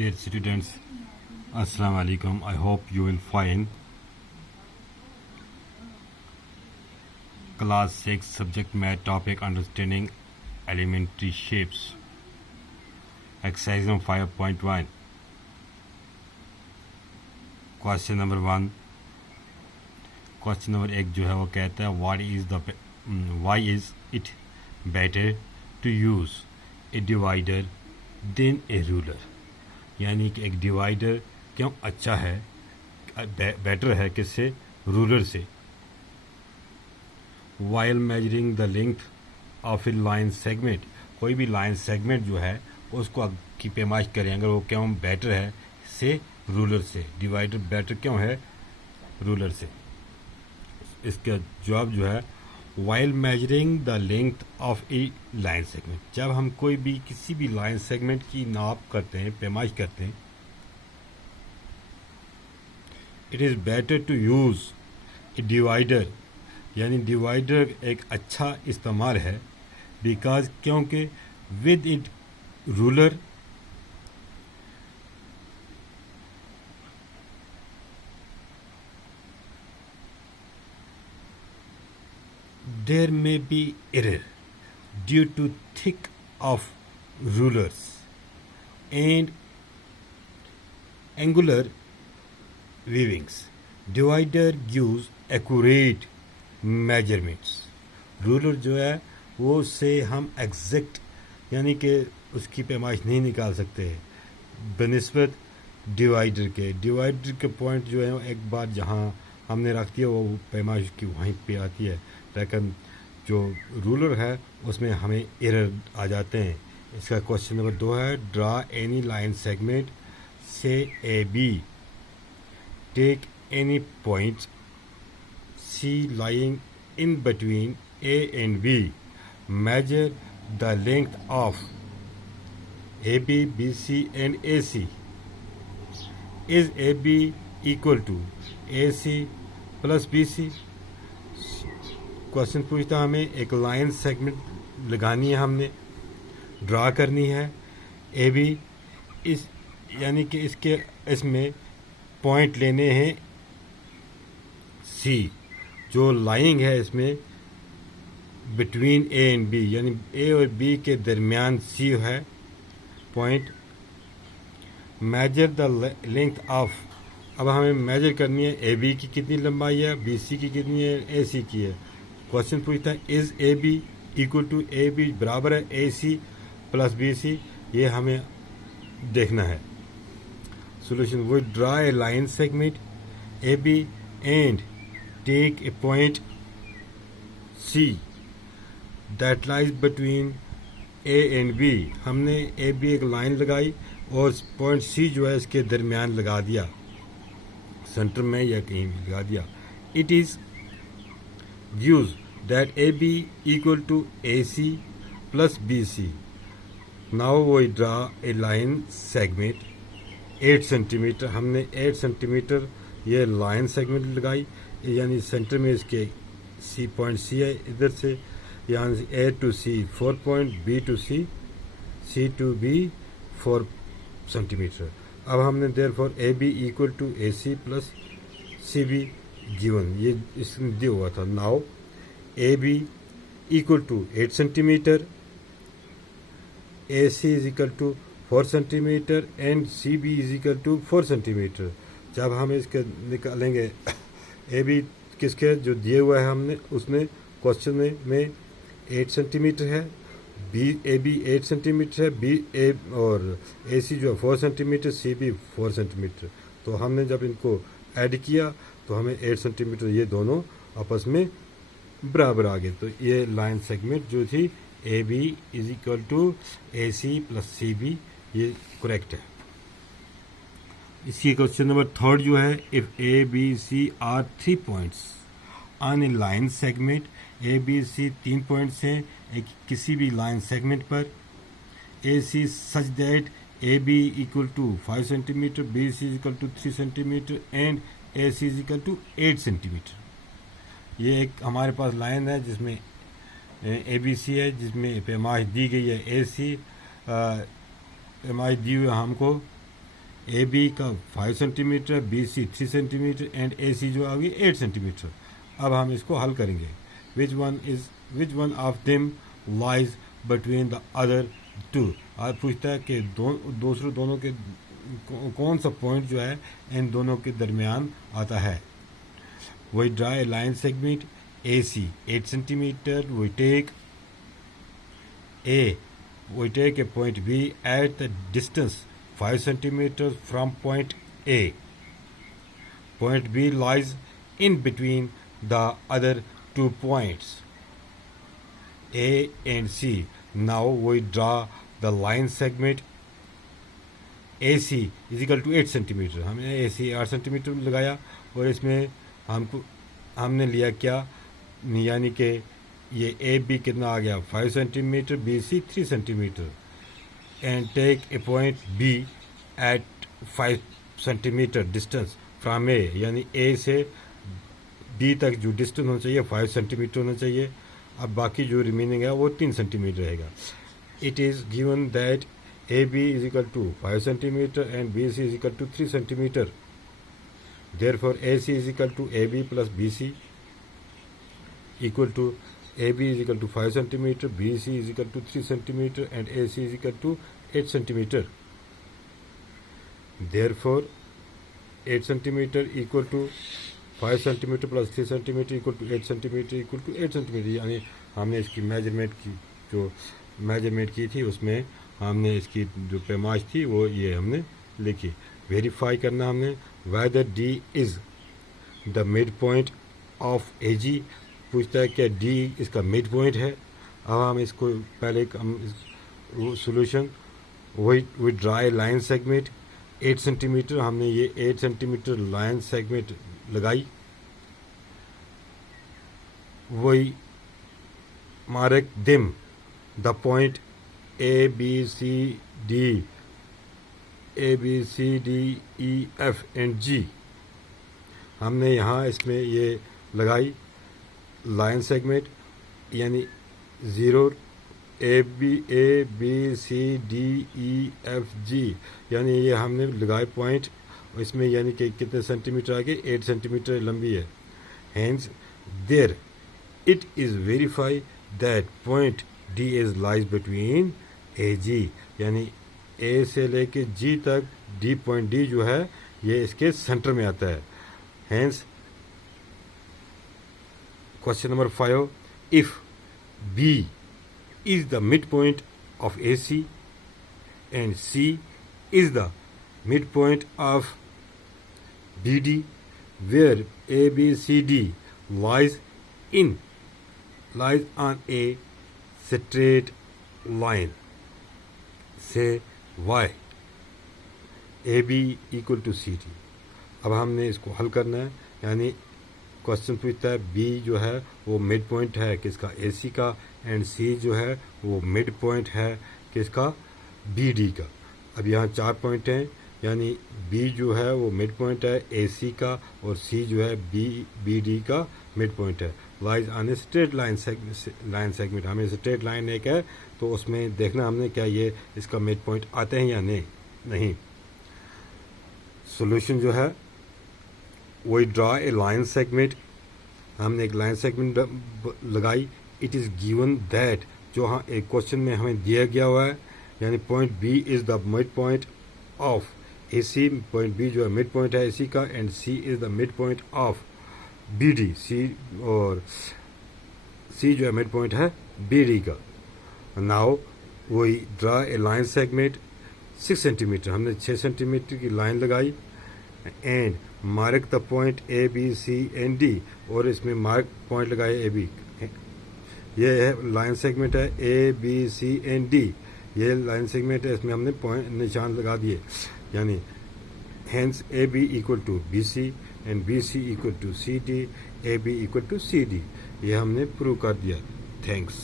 Dear students, Assalamu alaikum. I hope you will find class 6 subject math topic understanding elementary shapes. Exercise number 5.1. Question number 1. Question number 1 जो है वो कहता है why is it better to use a divider than a ruler? यानी कि एक divider क्यों अच्छा है, बेटर है किससे, रूलर से. While measuring the length of A line segment, कोई भी लाइन सेगमेंट जो है उसको की पैमाइश करें अगर वो क्यों बेटर है से रूलर से. डिवाइडर बेटर क्यों है रूलर से. इसका जवाब जो है while measuring the length of A line segment, जब हम कोई भी किसी भी लाइन सेगमेंट की नाप करते हैं, पैमाइश करते हैं, it is better to use a divider, यानी डिवाइडर एक अच्छा इस्तेमाल है. बिकॉज क्योंकि with it ruler there may be error due to thick of rulers and angular weavings. Divider gives accurate measurements. Ruler जो है वो उससे हम एग्जैक्ट यानी कि उसकी पैमाइश नहीं निकाल सकते हैं बनिस्बत डिवाइडर के. डिवाइडर के पॉइंट जो है एक बार जहाँ हमने रख दिया वो पैमाइश की वहीं पे आती है, लेकिन जो रूलर है उसमें हमें एरर आ जाते हैं. इसका क्वेश्चन नंबर 2 है ड्रा एनी लाइन सेगमेंट से A B, take any point C lying in between A and B, measure the length of A B, B C and A C. Is A B equal to A C plus B C. Question पूछता हमें एक line segment लगानी है, हमने draw करनी है A B, इस यानी कि इसमें पॉइंट लेने हैं सी, जो लाइंग है इसमें बिटवीन ए एंड बी, यानी ए और बी के दरमियान सी है point. Major the length of, अब हमें मेजर करनी है ए बी की कितनी लंबाई है, बी सी की कितनी है, ए सी की है. क्वेश्चन पूछता है is A B equal to A B, बराबर है ए सी प्लस बी सी. ये हमें देखना है. सोल्यूशन वो draw a line segment A B and take a point C that lies between A and B. हमने ए बी एक line लगाई और पॉइंट सी जो है इसके दरमियान लगा दिया, सेंटर में या कहीं भी लगा दिया. It is gives that AB equal to AC plus BC. Now we draw a line segment 8 centimetre. हमने 8 सेंटीमीटर ये लाइन सेगमेंट लगाई, यानी सेंटर में इसके सी पॉइंट सी है, इधर से यहाँ से A to C 4 point, B to C to B 4 centimetre. अब हमने therefore A B equal to A C plus C B given, ये इसमें दिया हुआ था. Now A B equal to 8 centimetre, A C is equal to 4 centimetre and C B is equal to 4 centimetre. जब हम इसके निकालेंगे ए बी किसके जो दिए हुआ है हमने, उसमें क्वेश्चन में 8 सेंटीमीटर है, बी ए बी 8 सेंटीमीटर है, बी ए और ए सी जो है 4 सेंटीमीटर, सी बी 4 सेंटीमीटर. तो हमने जब इनको ऐड किया तो हमें 8 सेंटीमीटर ये दोनों आपस में बराबर आ गए. तो ये लाइन सेगमेंट जो थी A B is equal to A C plus C B, ये करेक्ट है. इसी क्वेश्चन नंबर 3 जो है if A B C are 3 points on a line segment, A B C 3 points हैं एक किसी भी लाइन सेगमेंट पर, A C such that A B equal to 5 centimetre, B C equal to 3 centimetre and A C is equal to 8 centimetre. ये एक हमारे पास line है जिसमें ए बी सी है, जिसमें पैमाइश दी गई है ए सी, पैमाइश दी हुई हमको ए बी का 5 centimetre, B C 3 centimetre and A C जो आ गई 8 सेंटीमीटर। अब हम इसको हल करेंगे। Which one of them lies between the other two. आज पूछता है कि दूसरे दोनों के कौन सा पॉइंट जो है इन दोनों के दरमियान आता है। We draw a line segment A C 8 centimetre. We take a point B at the distance 5 centimeters from point A. Point B lies in between the other 2 points A and C. Now we draw the line segment AC is equal to 8 centimetre. हमने AC 8 centimetre लगाया और इसमें हमने लिया क्या, यानी कि ये ए बी कितना आ गया 5 centimetre, B C 3 centimetre and take a point B at 5 centimetre distance from A, यानी ए से बी तक जो डिस्टेंस होना चाहिए 5 सेंटीमीटर होना चाहिए। अब बाकी जो रिमेनिंग है वो 3 सेंटीमीटर रहेगा। It is given that A B is equal to 5 centimetre and B C is equal to 3 centimetre. Therefore A C is equal to A B plus B C equal to AB is equal to 5 centimeter, BC is equal to 3 centimeter and AC is equal to 8 centimeter. Therefore, 8 centimeter equal to 5 centimeter plus 3 centimeter equal to 8 centimeter equal to 8 centimeter। यानी हमने इसकी measurement की थी उसमें हमने इसकी जो पैमाश थी वो ये हमने लिखी। वेरीफाई करना हमने whether D is the midpoint of AG। पूछता है कि डी इसका मिड पॉइंट है। अब हम इसको पहले solution we draw line segment 8 centimetre. हमने ये 8 सेंटीमीटर लाइन सेगमेंट लगाई। वही mark them the point A B C D E F and G. हमने यहाँ इसमें ये लगाई लाइन सेगमेंट, यानी 0 A B C D E F G, यानी ये हमने लगाए पॉइंट इसमें, यानी कि कितने सेंटीमीटर आगे 8 सेंटीमीटर लंबी है। Hence there it is verify that point D is lies between A G, यानी ए से लेके जी तक डी पॉइंट डी जो है ये इसके सेंटर में आता है। Hence Question number 5. If B is the midpoint of AC and C is the midpoint of BD, where ABCD lies on a straight line, say Y, AB equal to CD। अब हमने इसको हल करना है, यानी क्वेश्चन पूछता है B जो है वो मिड पॉइंट है किसका, एसी का, एंड सी जो है वो मिड पॉइंट है किसका, बीडी का। अब यहाँ 4 पॉइंट हैं, यानी बी जो है वो मिड पॉइंट है एसी का और सी जो है बीडी का मिड पॉइंट है। Lies on a straight line segment. हमें स्ट्रेट लाइन एक है तो उसमें देखना हमने क्या ये इसका मिड पॉइंट आते हैं या नहीं। सोल्यूशन जो है we draw a line segment. हमने एक लाइन सेगमेंट लगाई। इट इज़ गिवन दैट, जो हाँ एक क्वेश्चन में हमें दिया गया हुआ है, यानी point B is the mid point of A C. Point B जो है मिड पॉइंट है ए सी का, and C is the mid point of B D. C और सी जो है मिड पॉइंट है बी डी का। Now we draw a line segment 6 centimetre. हमने 6 सेंटीमीटर की लाइन लगाई and mark the point A B C and D, और इसमें मार्क पॉइंट लगाए ए बी। ये है लाइन सेगमेंट है A B C and D, ये लाइन सेगमेंट है, इसमें हमने पॉइंट निशान लगा दिए, यानी hence A B equal to B C and B C equal to C D, A B equal to C D. ये हमने प्रूव कर दिया। थैंक्स।